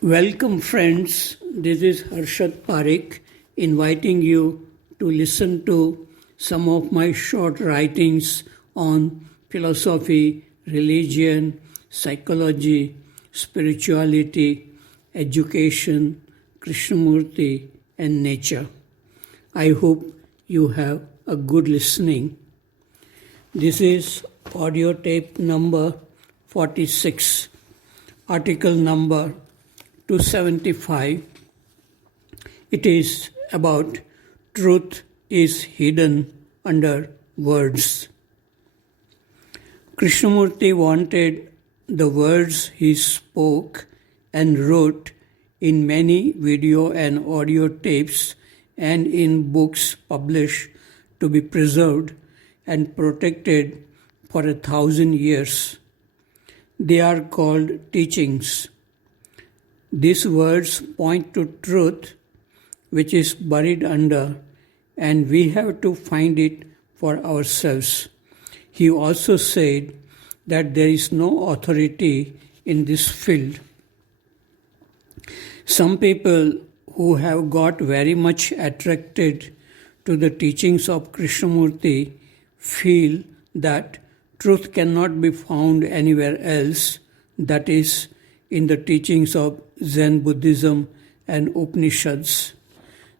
Welcome, friends. This is Harshad Parekh inviting you to listen to some of my short writings on philosophy, religion, psychology, spirituality, education, Krishnamurti, and nature. I hope you have a good listening. This is audio tape number 46, article number 275. It is about truth is hidden under words. Krishnamurti wanted the words he spoke and wrote in many video and audio tapes and in books published to be preserved and protected for 1,000 years. They are called teachings. These words point to truth which is buried under, and we have to find it for ourselves. He also said that there is no authority in this field. Some people who have got very much attracted to the teachings of Krishnamurti feel that truth cannot be found anywhere else, that is, in the teachings of Zen Buddhism and Upanishads.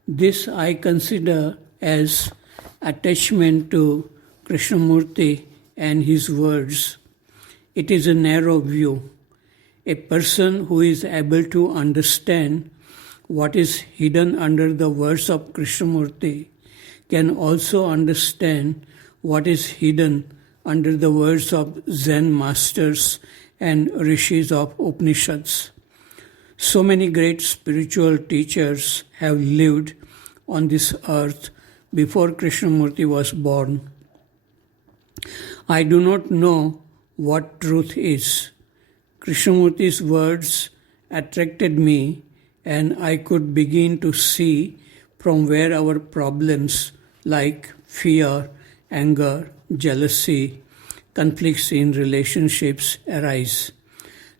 This I consider as attachment to Krishnamurti and his words. It is a narrow view. A person who is able to understand what is hidden under the words of Krishnamurti can also understand what is hidden under the words of Zen masters and rishis of Upanishads. So many great spiritual teachers have lived on this earth before Krishnamurti was born. I do not know what truth is. Krishnamurti's words attracted me, and I could begin to see from where our problems like fear, anger, jealousy, conflicts in relationships arise.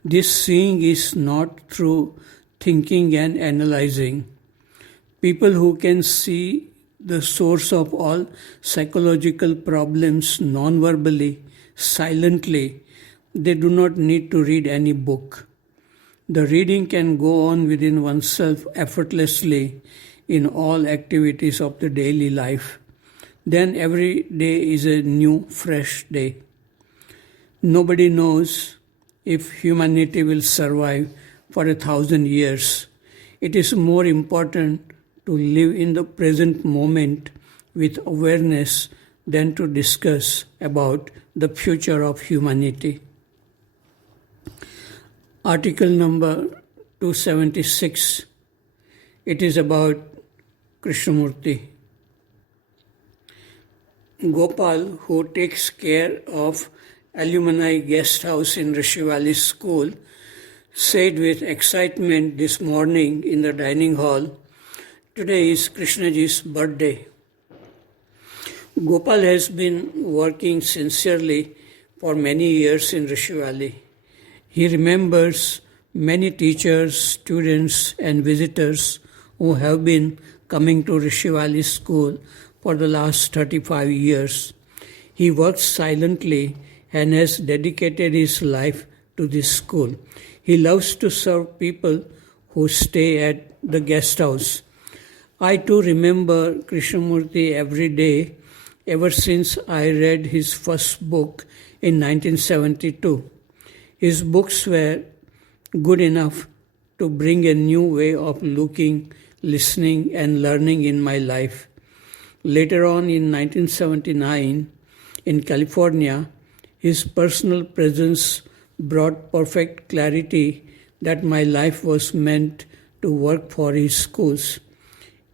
This seeing is not through thinking and analyzing. People who can see the source of all psychological problems non-verbally, silently, they do not need to read any book. The reading can go on within oneself effortlessly in all activities of the daily life. Then every day is a new, fresh day. Nobody knows if humanity will survive for 1,000 years. It is more important to live in the present moment with awareness than to discuss about the future of humanity. Article number 276. It is about Krishnamurti. Gopal, who takes care of alumni guest house in Rishi Valley School, said with excitement this morning in the dining hall, "Today is Krishnaji's birthday." Gopal has been working sincerely for many years in Rishi Valley. He remembers many teachers, students, and visitors who have been coming to Rishi Valley School for the last 35 years. He works silently and has dedicated his life to this school. He loves to serve people who stay at the guest house. I too remember Krishnamurti every day ever since I read his first book in 1972. His books were good enough to bring a new way of looking, listening, and learning in my life. Later on in 1979, in California, his personal presence brought perfect clarity that my life was meant to work for his schools.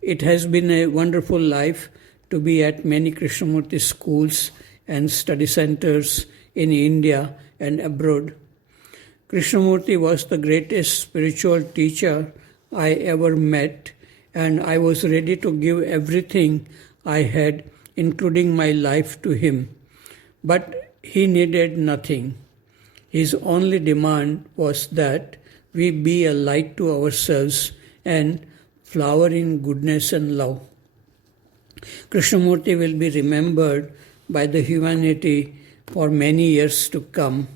It has been a wonderful life to be at many Krishnamurti schools and study centers in India and abroad. Krishnamurti was the greatest spiritual teacher I ever met, and I was ready to give everything I had, including my life, to him. But he needed nothing. His only demand was that we be a light to ourselves and flower in goodness and love. Krishnamurti will be remembered by the humanity for many years to come.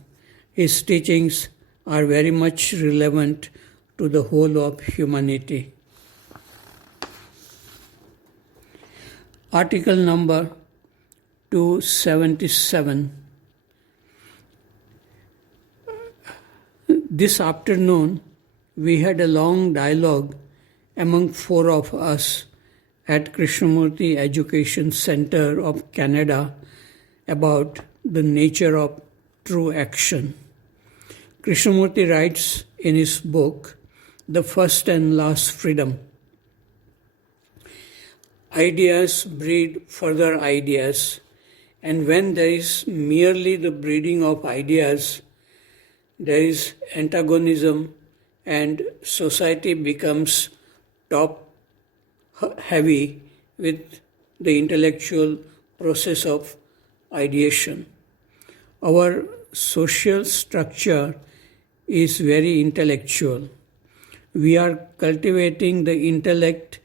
His teachings are very much relevant to the whole of humanity. Article number 277. This afternoon, we had a long dialogue among four of us at Krishnamurti Education Center of Canada about the nature of true action. Krishnamurti writes in his book, The First and Last Freedom, ideas breed further ideas, and when there is merely the breeding of ideas, there is antagonism and society becomes top heavy with the intellectual process of ideation. Our social structure is very intellectual. We are cultivating the intellect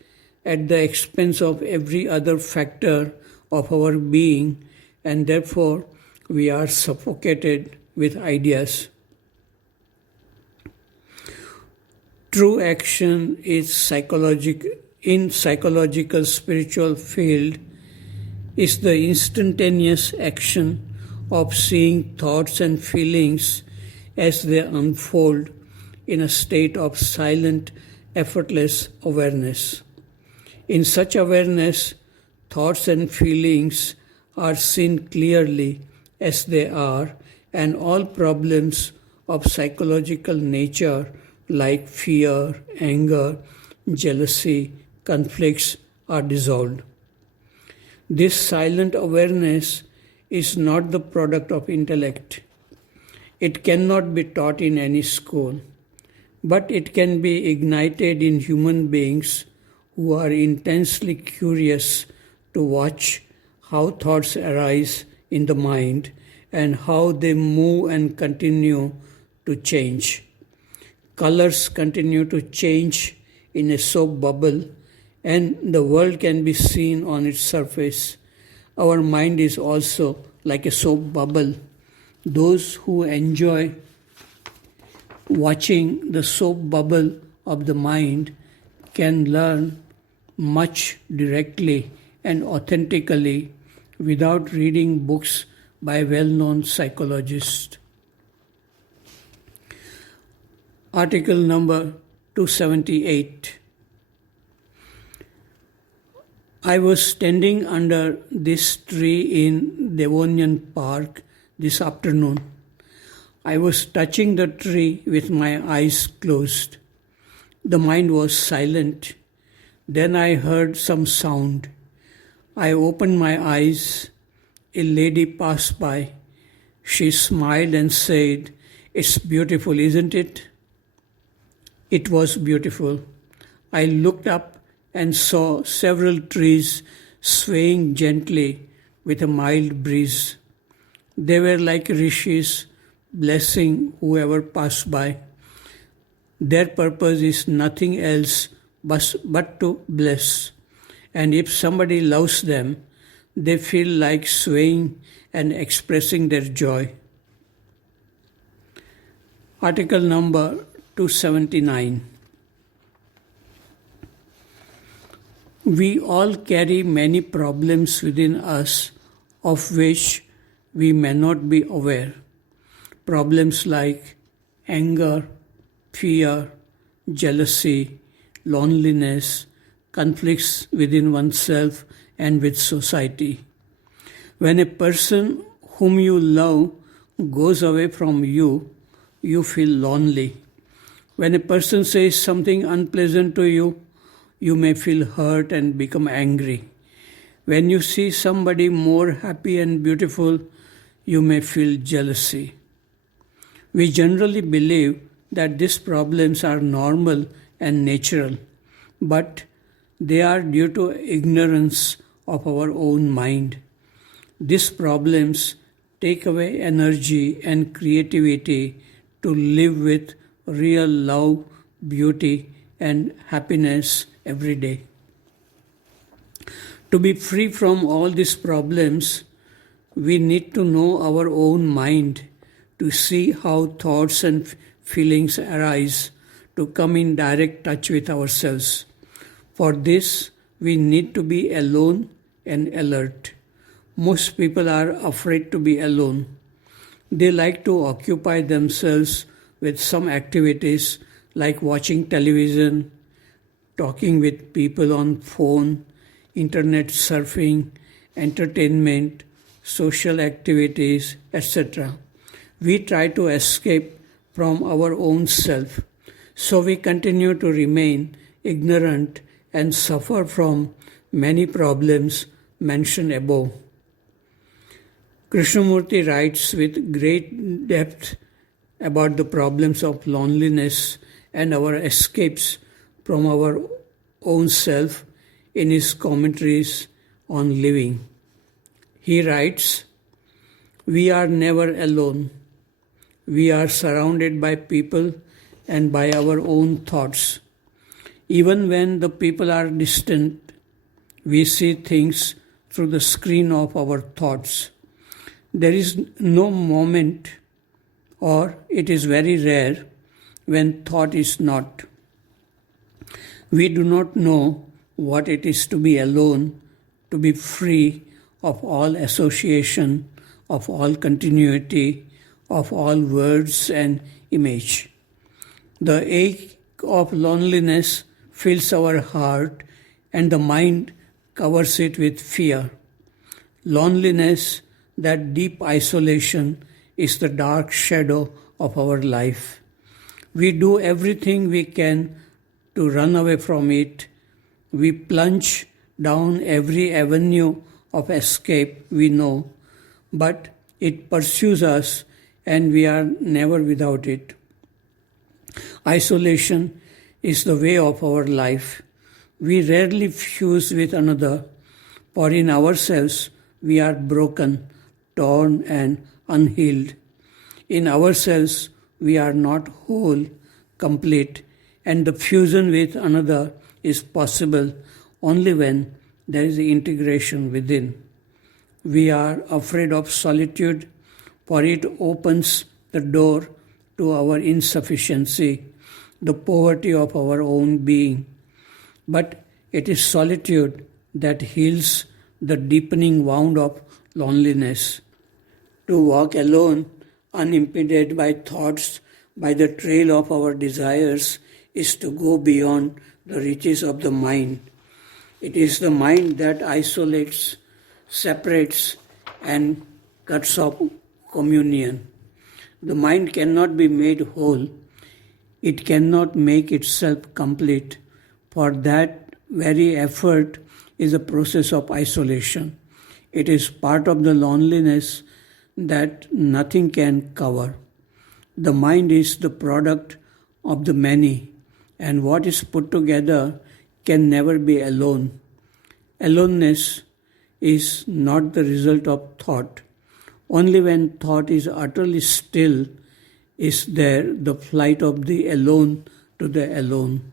at the expense of every other factor of our being, and therefore we are suffocated with ideas. True action is in psychological spiritual field is the instantaneous action of seeing thoughts and feelings as they unfold in a state of silent, effortless awareness. In such awareness, thoughts and feelings are seen clearly as they are, and all problems of psychological nature like fear, anger, jealousy, conflicts are dissolved. This silent awareness is not the product of intellect. It cannot be taught in any school, but it can be ignited in human beings who are intensely curious to watch how thoughts arise in the mind and how they move and continue to change. Colors continue to change in a soap bubble, and the world can be seen on its surface. Our mind is also like a soap bubble. Those who enjoy watching the soap bubble of the mind can learn much directly and authentically without reading books by well-known psychologists. Article number 278. I was standing under this tree in Devonian Park this afternoon. I was touching the tree with my eyes closed. The mind was silent. Then I heard some sound. I opened my eyes. A lady passed by. She smiled and said, "It's beautiful, isn't it?" It was beautiful. I looked up and saw several trees swaying gently with a mild breeze. They were like rishis blessing whoever passed by. Their purpose is nothing else but to bless. And if somebody loves them, they feel like swaying and expressing their joy. Article number 279. We all carry many problems within us of which we may not be aware. Problems like anger, fear, jealousy, loneliness, conflicts within oneself and with society. When a person whom you love goes away from you, you feel lonely. When a person says something unpleasant to you, you may feel hurt and become angry. When you see somebody more happy and beautiful, you may feel jealousy. We generally believe that these problems are normal and natural, but they are due to ignorance of our own mind. These problems take away energy and creativity to live with real love, beauty, and happiness every day. To be free from all these problems, we need to know our own mind, to see how thoughts and feelings arise, to come in direct touch with ourselves. For this, we need to be alone and alert. Most people are afraid to be alone. They like to occupy themselves with some activities like watching television, talking with people on phone, internet surfing, entertainment, social activities, etc. We try to escape from our own self, so we continue to remain ignorant and suffer from many problems mentioned above. Krishnamurti writes with great depth about the problems of loneliness and our escapes from our own self in his commentaries on living. He writes, "We are never alone. We are surrounded by people and by our own thoughts. Even when the people are distant, we see things through the screen of our thoughts. There is no moment, or it is very rare, when thought is not. We do not know what it is to be alone, to be free of all association, of all continuity, of all words and image. The ache of loneliness fills our heart, and the mind covers it with fear. Loneliness, that deep isolation, is the dark shadow of our life. We do everything we can to run away from it. We plunge down every avenue of escape we know, but it pursues us and we are never without it. Isolation is the way of our life. We rarely fuse with another, for in ourselves we are broken, torn, and unhealed. In ourselves we are not whole, complete, and the fusion with another is possible only when there is integration within. We are afraid of solitude, for it opens the door to our insufficiency, the poverty of our own being. But it is solitude that heals the deepening wound of loneliness. To walk alone, unimpeded by thoughts, by the trail of our desires, is to go beyond the reaches of the mind. It is the mind that isolates, separates, and cuts off communion. The mind cannot be made whole. It cannot make itself complete. For that very effort is a process of isolation. It is part of the loneliness that nothing can cover. The mind is the product of the many, and what is put together can never be alone. Aloneness is not the result of thought. Only when thought is utterly still is there the flight of the alone to the alone.